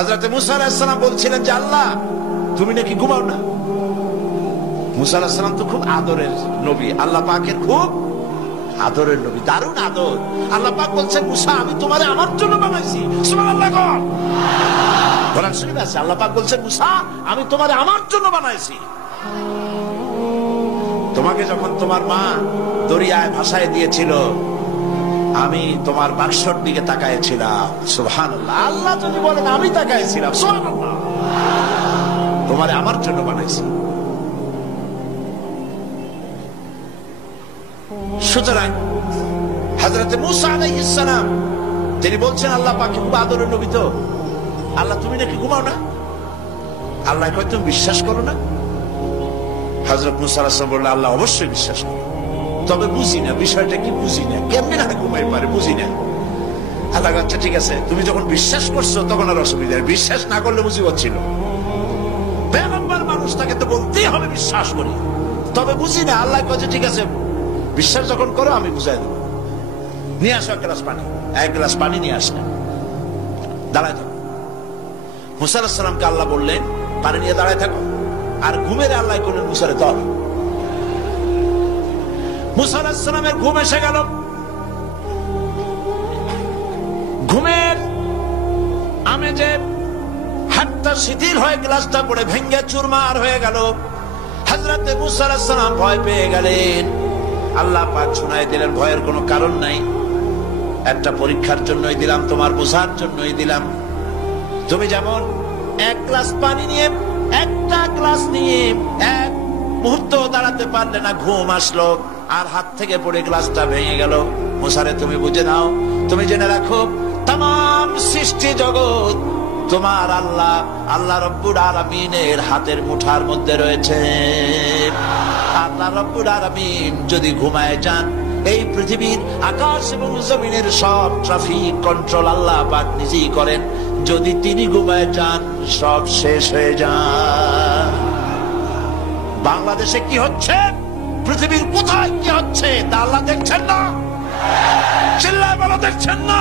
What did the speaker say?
হযরত মুসা আলাইহিস সালাম বলছিলেন যে আল্লাহ তুমি নাকি ঘুমাও না। মুসা আলাইহিস সালাম তো খুব আদরের নবী, আল্লাহ পাকের খুব আদরের নবী, দারুণ আদর। আল্লাহ পাক বলছেন মুসা আমি তোমারে আমার জন্য বানাইছি। সুবহানাল্লাহ। কোরআন শরীফে আছে আল্লাহ পাক বলছেন মুসা আমি তোমারে আমার জন্য বানাইছি। তোমাকে যখন তোমার মা দরিয়ায় ভাসায় দিয়েছিল আমি তোমার বাক্সর দিকে তাকাইছিলাম। সুবহানাল্লাহ। আল্লাহ যদি বলেন আমি তাকাইছিলাম, সুবহানাল্লাহ। তোমারে আমার জন্য বানাইছি। সুতরাং হযরত মুসা আলাইহিস সালাম তিনি বলছেন আল্লাহ পাক খুব আদরের নবী, তো আল্লাহ তুমি নাকি ঘুমাও না? আল্লাহ কয় তুমি বিশ্বাস করো না? হযরত মুসা আলাইহিস সালাম বললেন আল্লাহ অবশ্যই বিশ্বাস করি, তবে বুঝি না বিষয়টা কি, বুঝি না কেমনে না ঘুমাই পারে, বুঝি না। আল্লাহ আচ্ছা ঠিক আছে, তুমি যখন বিশ্বাস করছো তখন আর অসুবিধা নেই, বিশ্বাস না করলে মুসিবত ছিল। পয়গম্বর মানুষ তাকে তো বলতেই হবে বিশ্বাস করি, তবে বুঝি না। আল্লাহ কয় ঠিক আছে বিশ্বাস যখন করো আমি বুঝাই দেবো। নিয়ে আসো এক গ্লাস পানি নিয়ে আসলেন, দাঁড়ায় থাকো। মুসা আলাইহিস সালামকে আল্লাহ বললেন পানি নিয়ে দাঁড়ায় থাকো, আর ঘুমের আল্লাহ করলেন মুসারে ধর। মুসা আলাইহিস সালামের ঘুম এসে গেল। ঘুমের আমেজে হাতটা শিথিল হয়ে গ্লাসটা পড়ে ভেঙ্গে চুরমার হয়ে গেল। হযরত মুসা আলাইহিস সালাম ভয় পেয়ে গেলেন। আল্লাহ পাক শোনায় দিলেন ভয়ের কোনো কারণ নাই, একটা পরীক্ষার জন্যই দিলাম, তোমার বোঝার জন্যই দিলাম। তুমি যেমন এক গ্লাস পানি নিয়ে একটা গ্লাস নিয়ে এক মুহূর্ত দাঁড়াতে পারলে না, ঘুম আসলো আর হাত থেকে পড়ে গ্লাসটা ভেঙে গেল। মুসারে তুমি বুঝে নাও, তুমি জেনে রাখো তামাম সৃষ্টি জগৎ তোমার আল্লাহ আল্লাহ রব্বুল আলামিনের হাতের মুঠার মধ্যে রয়েছে। আল্লাহ রব্বুল আলামিন যদি ঘুমায় যান এই পৃথিবীর আকাশ এবং জমিনের সব ট্রাফিক কন্ট্রোল আল্লাহ পাক নিজেই করেন। যদি তিনি ঘুমায় যান সব শেষ হয়ে যান। বাংলাদেশে কি হচ্ছে, পৃথিবীর কোথায় কি হচ্ছে তা আল্লাহ দেখছেন না? চিল্লায় বলো দেখছেন না?